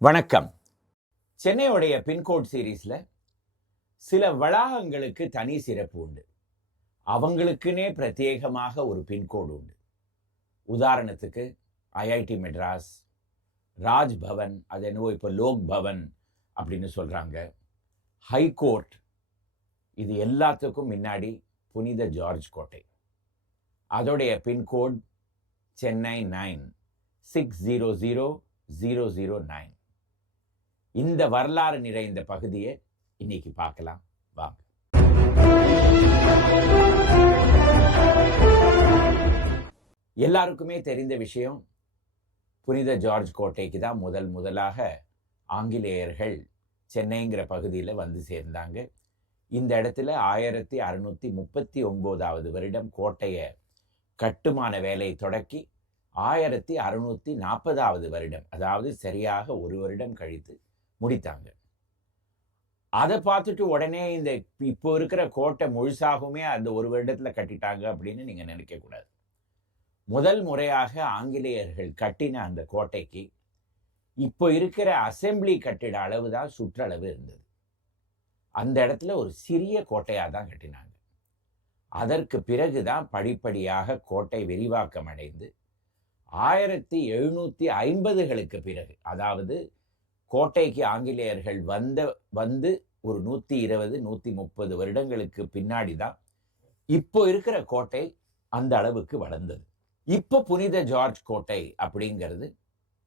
வணக்கம். சென்னையுடைய பின்கோட் சீரீஸ்ல சில வளாகங்களுக்கு தனி சிறப்பு உண்டு. அவங்களுக்குன்னே பிரத்யேகமாக ஒரு பின்கோடு உண்டு. உதாரணத்துக்கு ஐஐடி மெட்ராஸ், ராஜ்பவன், அது என்னவோ இப்போ லோக் பவன் அப்படின்னு சொல்றாங்க, ஹைகோர்ட், இது எல்லாத்துக்கும் முன்னாடி புனித ஜார்ஜ் கோட்டை. அதோடைய பின்கோட் சென்னை 9600009. இந்த வரலாறு நிறைந்த பகுதியை இன்னைக்கு பார்க்கலாம் வாங்க. எல்லாருக்குமே தெரிந்த விஷயம், புனித ஜார்ஜ் கோட்டைக்கு தான் முதலாக ஆங்கிலேயர்கள் சென்னைங்கிற பகுதியில் வந்து சேர்ந்தாங்க. இந்த இடத்துல 1639 வருடம் கோட்டைய கட்டுமான வேலை தொடக்கி 1640 வருடம், அதாவது சரியாக ஒரு வருடம் கழித்து முடித்தாங்க. அதை பார்த்துட்டு உடனே இந்த இப்போ இருக்கிற கோட்டை முழுசாகவுமே அந்த ஒரு வருடத்துல கட்டிட்டாங்க அப்படின்னு நீங்க நினைக்க கூடாது. முதல் முறையாக ஆங்கிலேயர்கள் கட்டின அந்த கோட்டைக்கு இப்போ இருக்கிற அசெம்பிளி கட்டிட அளவு தான் சுற்றளவு இருந்தது. அந்த இடத்துல ஒரு சிறிய கோட்டையா தான் கட்டினாங்க. அதற்கு பிறகுதான் படிப்படியாக கோட்டை விரிவாக்கம் அடைந்து 1750களுக்கு பிறகு, அதாவது கோட்டைக்கு ஆங்கிலேயர்கள் வந்து ஒரு 120-130 வருடங்களுக்கு பின்னாடி தான் இப்போ இருக்கிற கோட்டை அந்த அளவுக்கு வளர்ந்தது. இப்போ புனித ஜார்ஜ் கோட்டை அப்படிங்கிறது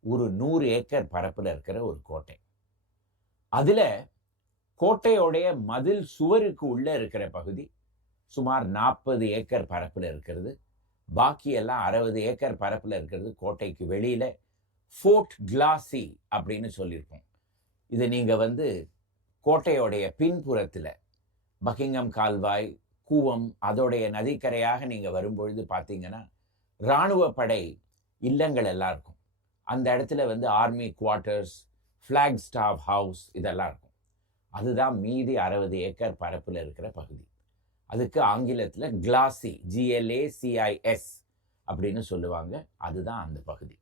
ஒரு 100 ஏக்கர் பரப்புல இருக்கிற ஒரு கோட்டை. அதுல கோட்டையோடைய மதில் சுவருக்கு உள்ள இருக்கிற பகுதி சுமார் 40 ஏக்கர் பரப்புல இருக்கிறது. பாக்கி எல்லாம் 60 ஏக்கர் பரப்புல இருக்கிறது கோட்டைக்கு வெளியில ஃபோர்ட் கிளாசி அப்படின்னு சொல்லியிருக்கோம். இது நீங்க கோட்டையோடைய பின்புறத்துல பக்கிங்ஹாம் கால்வாய், கூவம், அதோடைய நதிக்கரையாக நீங்க வரும்பொழுது பார்த்தீங்கன்னா இராணுவ படை இல்லங்கள் எல்லாம் இருக்கும். அந்த இடத்துல army quarters, flag staff house இதெல்லாம் இருக்கும். அதுதான் மீதி 60 ஏக்கர் பரப்புல இருக்கிற பகுதி. அதுக்கு ஆங்கிலத்துல கிளாசி, GLACIS அப்படின்னு சொல்லுவாங்க. அதுதான் அந்த பகுதி.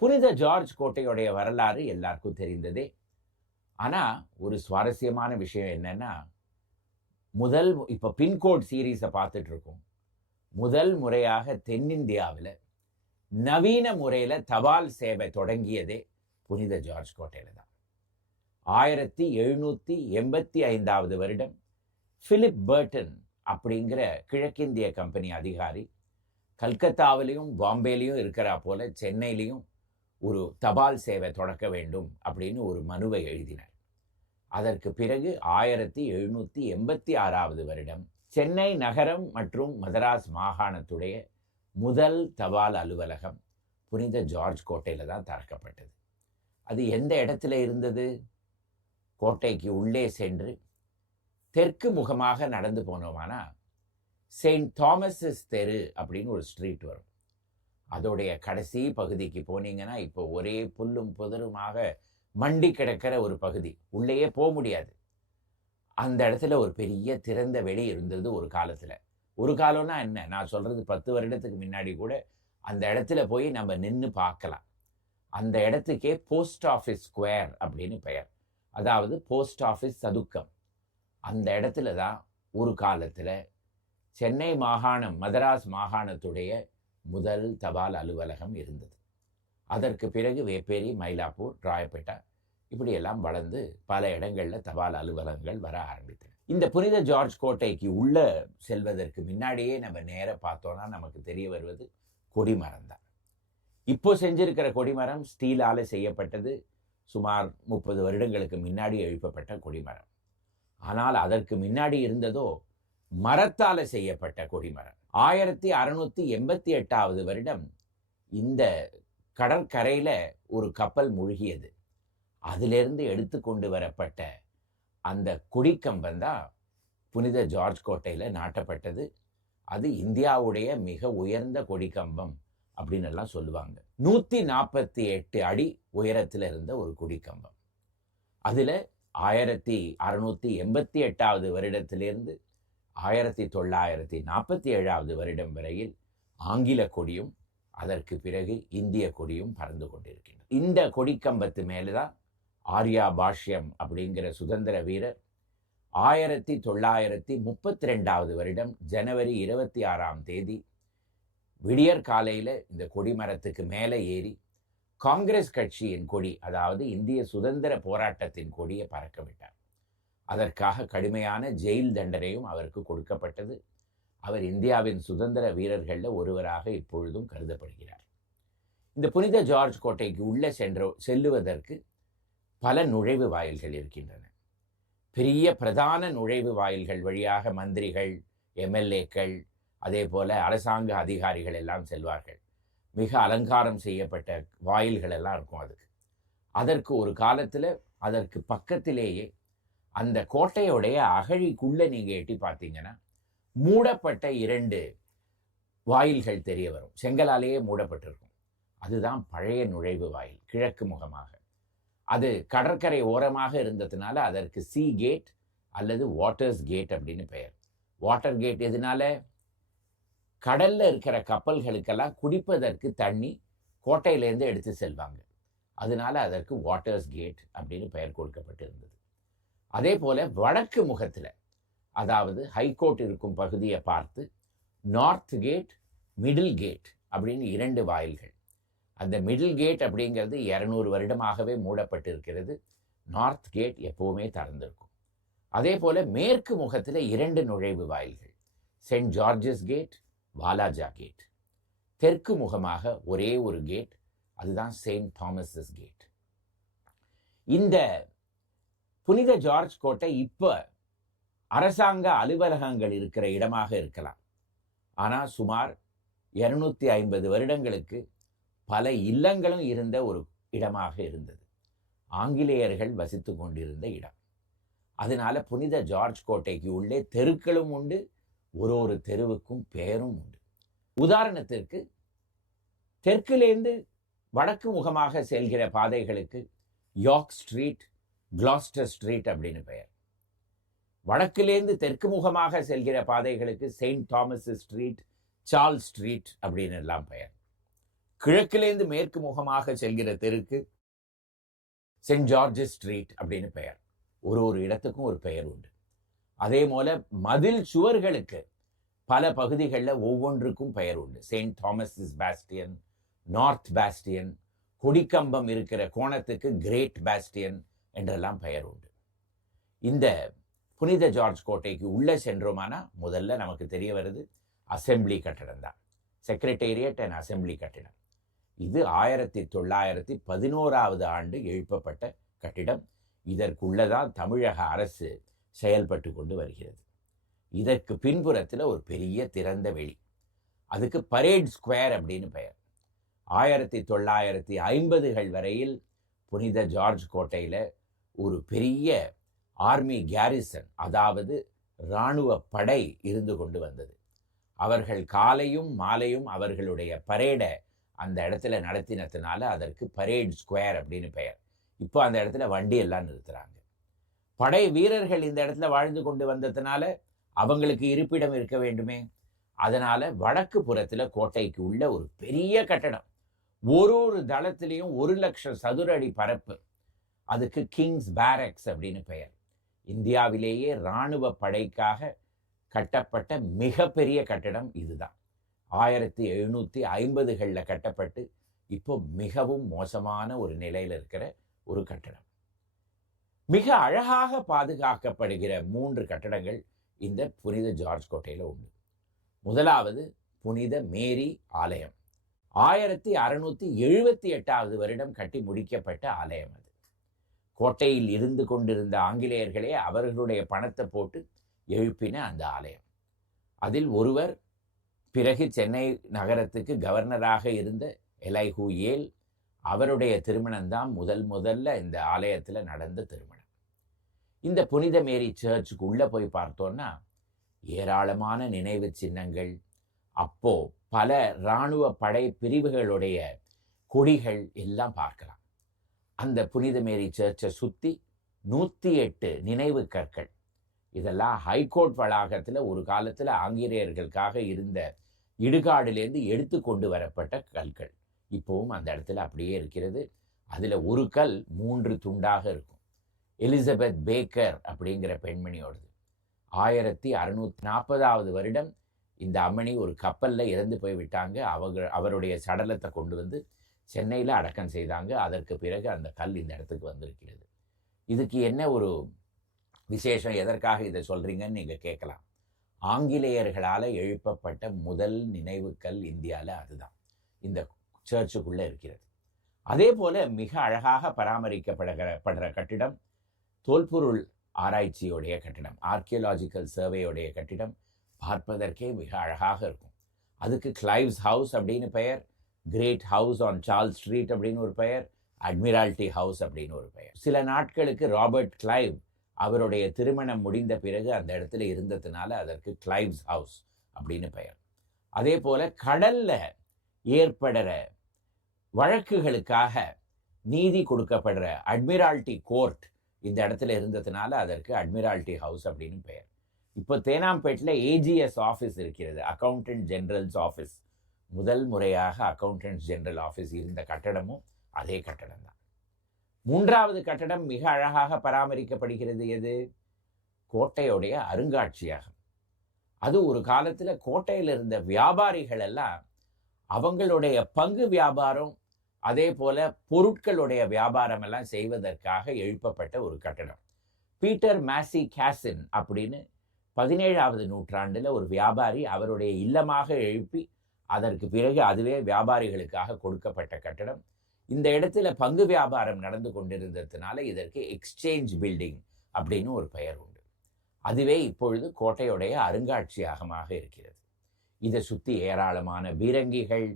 புனித ஜார்ஜ் கோட்டையுடைய வரலாறு எல்லாருக்கும் தெரிந்ததே. ஆனா ஒரு சுவாரஸ்யமான விஷயம் என்னன்னா, இப்ப பின்கோட் சீரீஸை பார்த்துட்டு இருக்கோம். முதல் முறையாக தென்னிந்தியாவில் நவீன முறையில தபால் சேவை தொடங்கியதே புனித ஜார்ஜ் கோட்டையில தான். 1785 வருடம் பிலிப் பர்டன் அப்படிங்கிற கிழக்கிந்திய கம்பெனி அதிகாரி கல்கத்தாவிலையும் பாம்பேலையும் இருக்கிறா போல சென்னையிலையும் ஒரு தபால் சேவை தொடக்க வேண்டும் அப்படின்னு ஒரு மனுவை எழுதினார். அதற்கு பிறகு 1786 வருடம் சென்னை நகரம் மற்றும் மதராஸ் மாகாணத்துடைய முதல் தபால் அலுவலகம் புனித ஜார்ஜ் கோட்டையில தான் திறக்கப்பட்டது. அது எந்த இடத்துல இருந்தது? கோட்டைக்கு உள்ளே சென்று தெற்கு முகமாக நடந்து போனோமானா செயின்ட் தாமஸஸ் தெரு அப்படின்னு ஒரு ஸ்ட்ரீட் வரும். அதோடைய கடைசி பகுதிக்கு போனீங்கன்னா இப்போ ஒரே புல்லும் புதருமாக மண்டி கிடக்கிற ஒரு பகுதி, உள்ளேயே போக முடியாது. அந்த இடத்துல ஒரு பெரிய திறந்த வெளி இருந்தது ஒரு காலத்துல. ஒரு காலம்னா என்ன, நான் சொல்றது 10 வருடத்துக்கு முன்னாடி கூட அந்த இடத்துல போய் நம்ம நின்று பார்க்கலாம். அந்த இடத்துக்கே போஸ்ட் ஆஃபீஸ் ஸ்கொயர் அப்படின்னு பெயர், அதாவது போஸ்ட் ஆஃபீஸ் சதுக்கம். அந்த இடத்துல தான் ஒரு காலத்துல சென்னை மாகாணம், மதராஸ் மாகாணத்துடைய முதல் தபால் அலுவலகம் இருந்தது. அதற்கு பிறகு வேப்பேரி, மயிலாப்பூர், ராயப்பேட்டா இப்படியெல்லாம் வளர்ந்து பல இடங்கள்ல தபால் அலுவலகங்கள் வர ஆரம்பித்தன. இந்த புனித ஜார்ஜ் கோட்டைக்கு உள்ள செல்வதற்கு முன்னாடியே நம்ம நேர பார்த்தோம்னா நமக்கு தெரிய வருவது கொடிமரம் தான். இப்போ செஞ்சிருக்கிற கொடிமரம் ஸ்டீலால செய்யப்பட்டது. சுமார் 30 வருடங்களுக்கு முன்னாடி எழுப்பப்பட்ட கொடிமரம். ஆனால் அதற்கு முன்னாடி இருந்ததோ மரத்தால செய்யப்பட்ட கொடிமரம். 1688 வருடம் இந்த கடற்கரையில ஒரு கப்பல் மூழ்கியது. அதிலிருந்து எடுத்து கொண்டு வரப்பட்ட அந்த கொடிக்கம்பம் தான் புனித ஜார்ஜ் கோட்டையில நாட்டப்பட்டது. அது இந்தியாவுடைய மிக உயர்ந்த கொடிக்கம்பம் அப்படின்னு எல்லாம் சொல்லுவாங்க. 148 அடி உயரத்தில் இருந்த ஒரு கொடிக்கம்பம். அதுல 1688 வருடத்திலிருந்து 1947 வருடம் வரையில் ஆங்கில கொடியும் அதற்கு பிறகு இந்திய கொடியும் பறந்து கொண்டிருக்கின்றன. இந்த கொடிக்கம்பத்து மேலதான் ஆர்யா பாஷ்யம் அப்படிங்கிற சுதந்திர வீரர் 1932 வருடம் ஜனவரி 26 விடியற் காலையில் இந்த கொடிமரத்துக்கு மேலே ஏறி காங்கிரஸ் கட்சியின் கொடி, அதாவது இந்திய சுதந்திர போராட்டத்தின் கொடியை பறக்க விட்டார். அதற்காக கடுமையான ஜெயில் தண்டனையும் அவருக்கு கொடுக்கப்பட்டது. அவர் இந்தியாவின் சுதந்திர வீரர்களில் ஒருவராக இப்பொழுதும் கருதப்படுகிறார். இந்த புனித ஜார்ஜ் கோட்டைக்கு உள்ளே செல்லுவதற்கு பல நுழைவு வாயில்கள் இருக்கின்றன. பெரிய பிரதான நுழைவு வாயில்கள் வழியாக மந்திரிகள், எம்எல்ஏக்கள், அதே போல அரசாங்க அதிகாரிகள் எல்லாம் செல்வார்கள். மிக அலங்காரம் செய்யப்பட்ட வாயில்கள் எல்லாம் இருக்கும். அதற்கு ஒரு காலத்தில் அதற்கு பக்கத்திலேயே அந்த கோட்டையுடைய அகழிக்குள்ளே நீங்கள் எட்டி பார்த்தீங்கன்னா மூடப்பட்ட 2 வாயில்கள் தெரிய வரும். செங்கலாலேயே மூடப்பட்டிருக்கும். அதுதான் பழைய நுழைவு வாயில், கிழக்கு முகமாக. அது கடற்கரை ஓரமாக இருந்ததுனால அதற்கு சி கேட் அல்லது வாட்டர்ஸ் கேட் அப்படின்னு பெயர். வாட்டர் கேட் எதனால? கடல்ல இருக்கிற கப்பல்களுக்கெல்லாம் குடிப்பதற்கு தண்ணி கோட்டையிலேருந்து எடுத்து செல்வாங்க. அதனால அதற்கு வாட்டர்ஸ் கேட் அப்படின்னு பெயர் கொடுக்கப்பட்டிருந்தது. அதே போல வடக்கு முகத்தில், அதாவது ஹைகோர்ட் இருக்கும் பகுதியை பார்த்து நார்த் கேட், மிடில் கேட் அப்படின்னு 2 வாயில்கள். அந்த மிடில் கேட் அப்படிங்கிறது 200 வருடமாகவே மூடப்பட்டிருக்கிறது. நார்த் கேட் எப்போவுமே திறந்திருக்கும். அதே போல மேற்கு முகத்தில் 2 நுழைவு வாயில்கள், saint George's gate, Walajah gate. தெற்கு முகமாக ஒரே ஒரு கேட், அதுதான் செயின்ட் தாமஸஸ் கேட். இந்த புனித ஜார்ஜ் கோட்டை இப்போ அரசாங்க அலுவலகங்கள் இருக்கிற இடமாக இருக்கலாம். ஆனால் சுமார் 250 வருடங்களுக்கு பல இல்லங்களும் இருந்த ஒரு இடமாக இருந்தது. ஆங்கிலேயர்கள் வசித்து கொண்டிருந்த இடம். அதனால புனித ஜார்ஜ் கோட்டைக்கு உள்ளே தெருக்களும் உண்டு, ஒரு தெருவுக்கும் பெயரும் உண்டு. உதாரணத்திற்கு தெற்கிலேருந்து வடக்கு முகமாக செல்கிற பாதைகளுக்கு யார்க் ஸ்ட்ரீட், கிளாஸ்டர் ஸ்ட்ரீட் அப்படின்னு பெயர். வடக்கிலேருந்து தெற்கு முகமாக செல்கிற பாதைகளுக்கு Saint Thomas Street, Charles street அப்படின்னு எல்லாம் பெயர். கிழக்கிலேருந்து மேற்கு முகமாக செல்கிற தெருக்கு செயின்ட் ஜார்ஜஸ் ஸ்ட்ரீட் அப்படின்னு பெயர். ஒரு இடத்துக்கும் ஒரு பெயர் உண்டு. அதே போல மதில் சுவர்களுக்கு பல பகுதிகளில் ஒவ்வொன்றுக்கும் பெயர் உண்டு. Saint Thomas Bastion, North Bastion, கொடிக்கம்பம் இருக்கிற கோணத்துக்கு கிரேட் பாஸ்டியன் என்றெல்லாம் பெயர் உண்டு. இந்த புனித ஜார்ஜ் கோட்டைக்கு உள்ளே சென்றோமானா முதல்ல நமக்கு தெரிய வருது அசெம்பிளி கட்டடம் தான். செக்ரட்டேரியட் அண்ட் அசெம்பிளி கட்டிடம். இது 1911 ஆண்டு எழுப்பப்பட்ட கட்டிடம். இதற்குள்ளதான் தமிழக அரசு செயல்பட்டு கொண்டு வருகிறது. இதற்கு பின்புறத்தில் ஒரு பெரிய திறந்த வெளி, அதுக்கு பரேட் ஸ்கொயர் அப்படின்னு பெயர். 1950கள் வரையில் புனித ஜார்ஜ் கோட்டையில் ஒரு பெரிய ஆர்மி கேரிசன், அதாவது இராணுவ படை இருந்து கொண்டு வந்தது. அவர்கள் காலையும் மாலையும் அவர்களுடைய பரேடை அந்த இடத்துல நடத்தினதுனால அதற்கு பரேட் ஸ்கொயர் அப்படின்னு பெயர். இப்போ அந்த இடத்துல வண்டி எல்லாம் நிறுத்துறாங்க. படை வீரர்கள் இந்த இடத்துல வாழ்ந்து கொண்டு வந்ததுனால அவங்களுக்கு இருப்பிடம் இருக்க வேண்டுமே. அதனால வடக்கு புறத்தில் கோட்டைக்கு உள்ள ஒரு பெரிய கட்டடம், ஒரு தளத்திலையும் 1,00,000 சதுர அடி பரப்பு. அதுக்கு கிங்ஸ் பேரக்ஸ் அப்படின்னு பெயர். இந்தியாவிலேயே இராணுவ படைக்காக கட்டப்பட்ட மிகப்பெரிய கட்டடம் இதுதான். 1750களில் கட்டப்பட்டு இப்போ மிகவும் மோசமான ஒரு நிலையில் இருக்கிற ஒரு கட்டடம். மிக அழகாக பாதுகாக்கப்படுகிற 3 கட்டடங்கள் இந்த புனித ஜார்ஜ் கோட்டையில் உண்டு. முதலாவது புனித மேரி ஆலயம். 1678 வருடம் கட்டி முடிக்கப்பட்ட ஆலயம். அது கோட்டையில் இருந்து கொண்டிருந்த ஆங்கிலேயர்களே அவர்களுடைய பணத்தை போட்டு எழுப்பின அந்த ஆலயம். அதில் ஒருவர் பிறகு சென்னை நகரத்துக்கு கவர்னராக இருந்த எலைஹூ ஏல், அவருடைய திருமணம்தான் முதல்ல இந்த ஆலயத்தில் நடந்த திருமணம். இந்த புனித மேரி சர்ச்சுக்கு உள்ளே போய் பார்த்தோன்னா ஏராளமான நினைவு சின்னங்கள், அப்போ பல இராணுவ படை பிரிவுகளுடைய கொடிகள் எல்லாம் பார்க்கலாம். அந்த புனித மேரி சர்ச்சை சுற்றி 108 நினைவு கற்கள். இதெல்லாம் ஹைகோர்ட் வளாகத்தில் ஒரு காலத்தில் ஆங்கிலேயர்களுக்காக இருந்த இடுகாடிலேருந்து எடுத்து கொண்டு வரப்பட்ட கற்கள். இப்போவும் அந்த இடத்துல அப்படியே இருக்கிறது. அதில் ஒரு கல் 3 துண்டாக இருக்கும். எலிசபெத் பேக்கர் அப்படிங்கிற பெண்மணியோடது. 1640வது வருடம் இந்த அம்மணி ஒரு கப்பலில் இறந்து போய் விட்டாங்க. அவருடைய சடலத்தை கொண்டு வந்து சென்னையில் அடக்கம் செய்தாங்க. அதற்கு பிறகு அந்த கல் இந்த இடத்துக்கு வந்திருக்கிறது. இதுக்கு என்ன ஒரு விசேஷம், எதற்காக இதை சொல்கிறீங்கன்னு நீங்கள் கேட்கலாம். ஆங்கிலேயர்களால் எழுப்பப்பட்ட முதல் நினைவுக்கல் இந்தியாவில் அதுதான் இந்த சர்ச்சுக்குள்ளே இருக்கிறது. அதே போல் மிக அழகாக பராமரிக்கப்படுற கட்டிடம் தொல்பொருள் ஆராய்ச்சியோடைய கட்டிடம், ஆர்கியலாஜிக்கல் சர்வேயோடைய கட்டிடம். பார்ப்பதற்கே மிக அழகாக இருக்கும். அதுக்கு கிளைவ்ஸ் ஹவுஸ் அப்படின்னு பெயர், great house on Charles street அப்படின்னு ஒரு பெயர், அட்மிரால்டி ஹவுஸ் அப்படின்னு ஒரு பெயர். சில நாட்களுக்கு ராபர்ட் கிளைவ் அவருடைய திருமணம் முடிந்த பிறகு அந்த இடத்துல இருந்ததுனால அதற்கு கிளைவ்ஸ் ஹவுஸ் அப்படின்னு பெயர். அதே போல கடல்ல ஏற்படுற வழக்குகளுக்காக நீதி கொடுக்கப்படுற அட்மிரால்டி கோர்ட் இந்த இடத்துல இருந்ததுனால அதற்கு அட்மிரால்டி ஹவுஸ் அப்படின்னு பெயர். இப்போ தேனாம்பேட்டில் ஏஜிஎஸ் ஆஃபீஸ் இருக்கிறது, அக்கௌண்டன்ட் ஜெனரல்ஸ் ஆஃபீஸ். முதல் முறையாக அக்கௌண்டன்ட் ஜெனரல் ஆஃபீஸ் இருந்த கட்டடமும் அதே கட்டடம் தான். மூன்றாவது கட்டடம் மிக அழகாக பராமரிக்கப்படுகிறது. எது? கோட்டையுடைய அருங்காட்சியகம். அது ஒரு காலத்தில் கோட்டையில் இருந்த வியாபாரிகள் எல்லாம் அவங்களுடைய பங்கு வியாபாரம், அதே போல பொருட்களுடைய வியாபாரம் எல்லாம் செய்வதற்காக எழுப்பப்பட்ட ஒரு கட்டடம். பீட்டர் மேசி கேசின் அப்படின்னு 17வது நூற்றாண்டில் ஒரு வியாபாரி அவருடைய இல்லமாக எழுப்பி அதற்கு பிறகு அதுவே வியாபாரிகளுக்காக கொடுக்கப்பட்ட கட்டடம். இந்த இடத்துல பங்கு வியாபாரம் நடந்து கொண்டிருந்ததுனால இதற்கு எக்ஸ்சேஞ்ச் பில்டிங் அப்படின்னு ஒரு பெயர் உண்டு. அதுவே இப்பொழுது கோட்டையுடைய அருங்காட்சியகமாக இருக்கிறது. இதை சுற்றி ஏராளமான பீரங்கிகள்,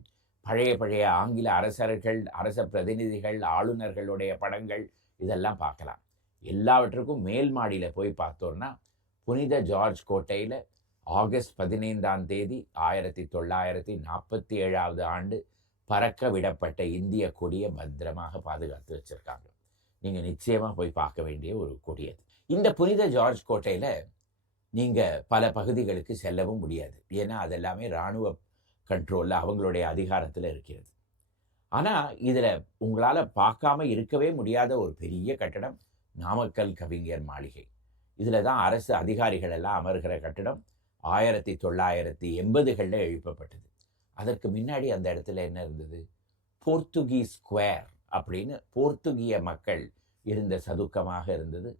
பழைய ஆங்கில அரசர்கள், அரச பிரதிநிதிகள், ஆளுநர்களுடைய படங்கள் இதெல்லாம் பார்க்கலாம். எல்லாவற்றுக்கும் மேல் மாடியில் போய் பார்த்தோன்னா புனித ஜார்ஜ் கோட்டையில் ஆகஸ்ட் 15ஆம் தேதி 1947வது ஆண்டு பறக்க விடப்பட்ட இந்திய கொடியை பத்திரமாக பாதுகாத்து வச்சுருக்காங்க. நீங்கள் நிச்சயமாக போய் பார்க்க வேண்டிய ஒரு கொடி அது. இந்த புனித ஜார்ஜ் கோட்டையில் நீங்கள் பல பகுதிகளுக்கு செல்லவும் முடியாது. ஏன்னா அதெல்லாமே இராணுவ கண்ட்ரோலில் அவங்களுடைய அதிகாரத்தில் இருக்கிறது. ஆனால் இதில் உங்களால் பார்க்காம இருக்கவே முடியாத ஒரு பெரிய கட்டடம் நாமக்கல் கவிஞர் மாளிகை. இதில் தான் அரசு அதிகாரிகள் எல்லாம் அமர்கிற கட்டிடம். 1980களில் எழுப்பப்பட்டது. அதற்கு முன்னாடி அந்த இடத்துல என்ன இருந்தது? போர்த்துகீஸ் ஸ்கொயர் அப்படின்னு போர்த்துகிய மக்கள் இருந்த சதுக்கமாக இருந்தது.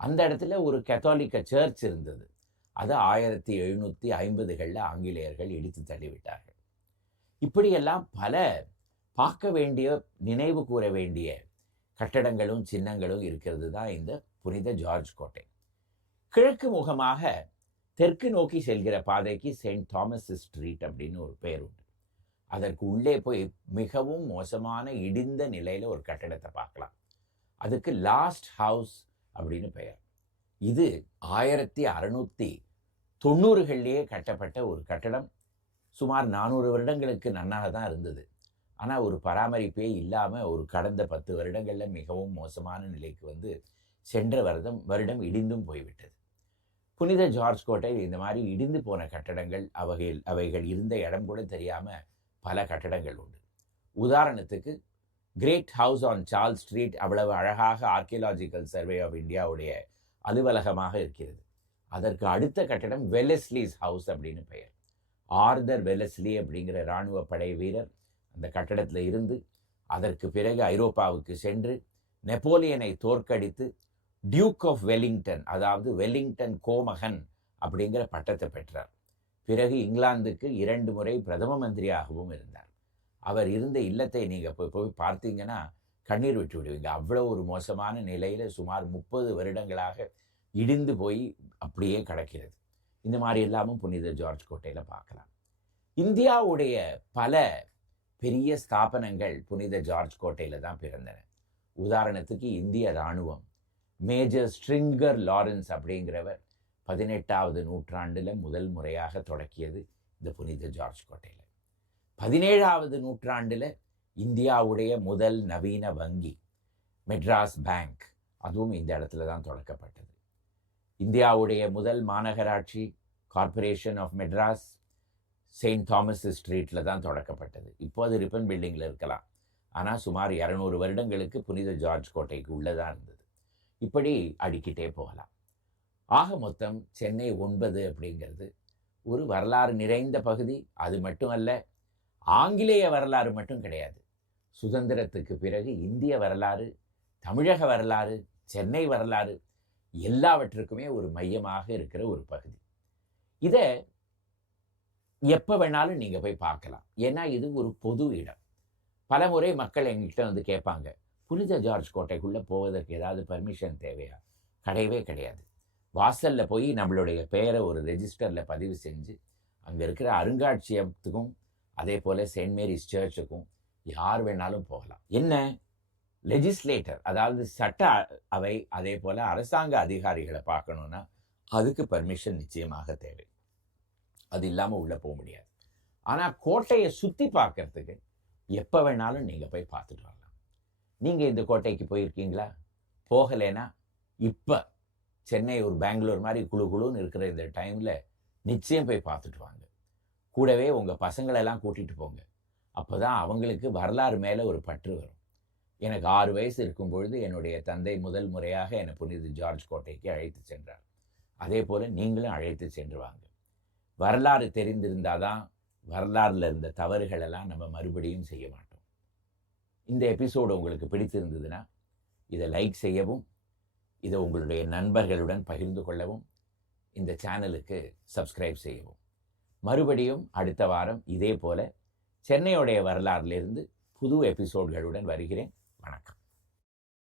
அந்த இடத்துல ஒரு கத்தோலிக்க சர்ச் இருந்தது. அது 1750களில் ஆங்கிலேயர்கள் இடித்து தள்ளிவிட்டார்கள். இப்படியெல்லாம் பல பார்க்க வேண்டிய, நினைவு கூற வேண்டிய கட்டடங்களும் சின்னங்களும் இருக்கிறது தான் இந்த புனித ஜார்ஜ் கோட்டை. கிழக்கு முகமாக தெற்கு நோக்கி செல்கிற பாதைக்கு செயின்ட் தாமஸ் ஸ்ட்ரீட் அப்படின்னு ஒரு பெயர் உண்டு. அதற்கு உள்ளே போய் மிகவும் மோசமான இடிந்த நிலையில் ஒரு கட்டடத்தை பார்க்கலாம். அதுக்கு லாஸ்ட் ஹவுஸ் அப்படின்னு பெயர். இது 1690களிலேயே கட்டப்பட்ட ஒரு கட்டடம். சுமார் 400 வருடங்களுக்கு நன்னாக தான் இருந்தது. ஆனால் ஒரு பராமரிப்பே இல்லாமல் ஒரு கடந்த 10 வருடங்களில் மிகவும் மோசமான நிலைக்கு வந்து சென்ற வருடம் இடிந்தும் போய்விட்டது. புனித ஜார்ஜ் கோட்டை இந்த மாதிரி இடிந்து போன கட்டடங்கள், அவைகள் இருந்த இடம் கூட தெரியாமல் பல கட்டடங்கள் உண்டு. உதாரணத்துக்கு great house on Charles street அவ்வளவு அழகாக ஆர்கியலாஜிக்கல் சர்வே ஆஃப் இந்தியாவுடைய அலுவலகமாக இருக்கிறது. அதற்கு அடுத்த கட்டடம் வெல்லஸ்லிஸ் ஹவுஸ் அப்படின்னு பெயர். ஆர்தர் வெல்லஸ்லி அப்படிங்கிற இராணுவ படை வீரர் அந்த கட்டடத்தில் இருந்து அதற்கு பிறகு ஐரோப்பாவுக்கு சென்று நெப்போலியனை தோற்கடித்து டியூக் ஆஃப் வெல்லிங்டன், அதாவது வெல்லிங்டன் கோமகன் அப்படிங்கிற பட்டத்தை பெற்றார். பிறகு இங்கிலாந்துக்கு 2 முறை பிரதம மந்திரியாகவும் இருந்தார். அவர் இருந்த இல்லத்தை நீங்கள் போய் பார்த்தீங்கன்னா கண்ணீர் விட்டு விடுவீங்க. அவ்வளோ ஒரு மோசமான நிலையில் சுமார் 30 வருடங்களாக இடிந்து போய் அப்படியே கிடக்கிறது. இந்த மாதிரி எல்லாமும் புனித ஜார்ஜ் கோட்டையில் பார்க்கலாம். இந்தியாவுடைய பல பெரிய ஸ்தாபனங்கள் புனித ஜார்ஜ் கோட்டையில் தான் பிறந்தன. உதாரணத்துக்கு இந்திய இராணுவம், மேஜர் ஸ்ட்ரிங்கர் லாரன்ஸ் அப்படிங்கிறவர் 18வது நூற்றாண்டில் முதல் முறையாக தொடக்கியது இந்த புனித ஜார்ஜ் கோட்டையில். 17வது நூற்றாண்டில் இந்தியாவுடைய முதல் நவீன வங்கி மெட்ராஸ் பேங்க், அதுவும் இந்த இடத்துல தான் தொடக்கப்பட்டது. இந்தியாவுடைய முதல் மாநகராட்சி corporation of Madras Saint Thomas ஸ்ட்ரீட்டில் தான் தொடக்கப்பட்டது. இப்போ அது ரிப்பன் பில்டிங்கில் இருக்கலாம். ஆனால் சுமார் 200 வருடங்களுக்கு புனித ஜார்ஜ் கோட்டைக்கு உள்ளதாக இருந்தது. இப்படி அடிக்கிட்டே போகலாம். ஆக மொத்தம் சென்னை 9 அப்படிங்கிறது ஒரு வரலாறு நிறைந்த பகுதி. அது மட்டுமல்ல, ஆங்கிலேய வரலாறு மட்டும் கிடையாது. சுதந்திரத்துக்கு பிறகு இந்திய வரலாறு, தமிழக வரலாறு, சென்னை வரலாறு எல்லாவற்றுக்குமே ஒரு மையமாக இருக்கிற ஒரு பகுதி. இதை எப்போ வேணாலும் நீங்கள் போய் பார்க்கலாம். ஏன்னா இது ஒரு பொது இடம். பல முறை மக்கள் எங்ககிட்ட வந்து கேட்பாங்க, புனித ஜார்ஜ் கோட்டைக்குள்ளே போவதற்கு ஏதாவது பர்மிஷன் தேவையா? கிடையவே கிடையாது. வாசலில் போய் நம்மளுடைய பெயரை ஒரு ரெஜிஸ்டரில் பதிவு செஞ்சு அங்கே இருக்கிற அருங்காட்சியகத்துக்கும் அதே போல் செயின்ட் மேரிஸ் சர்ச்சுக்கும் யார் வேணாலும் போகலாம். என்ன, லெஜிஸ்லேட்டர் அதாவது சட்ட அவை அதே போல் அரசாங்க அதிகாரிகளை பார்க்கணுன்னா அதுக்கு பர்மிஷன் நிச்சயமாக தேவை. அது இல்லாமல் உள்ளே போக முடியாது. ஆனால் கோட்டையை சுற்றி பார்க்கறதுக்கு எப்போ வேணாலும் நீங்கள் போய் பார்த்துட்டு வரலாம். நீங்கள் இந்த கோட்டைக்கு போயிருக்கீங்களா? போகலைன்னா இப்போ சென்னை ஒரு பெங்களூர் மாதிரி குழு குழுன்னு இருக்கிற இந்த டைமில் நிச்சயம் போய் பார்த்துட்டு வாங்க. கூடவே உங்கள் பசங்களெல்லாம் கூட்டிகிட்டு போங்க. அப்போ தான் அவங்களுக்கு வரலாறு மேலே ஒரு பற்று வரும். எனக்கு 6 வயசு இருக்கும் பொழுது என்னுடைய தந்தை முதல் முறையாக என்னை புனித ஜார்ஜ் கோட்டைக்கு அழைத்து சென்றார். அதே போல் நீங்களும் அழைத்து சென்று வாங்க. வரலாறு தெரிந்திருந்தாதான் வரலாறுல இருந்த தவறுகளெல்லாம் நம்ம மறுபடியும் செய்ய மாட்டோம். இந்த எபிசோடு உங்களுக்கு பிடித்திருந்ததுன்னா இதை லைக் செய்யவும், இதை உங்களுடைய நண்பர்களுடன் பகிர்ந்து கொள்ளவும், இந்த சேனலுக்கு சப்ஸ்கிரைப் செய்யவும். மறுபடியும் அடுத்த வாரம் இதே போல சென்னையுடைய வரலாறிலிருந்து புது எபிசோட்களுடன் வருகிறேன். வணக்கம்.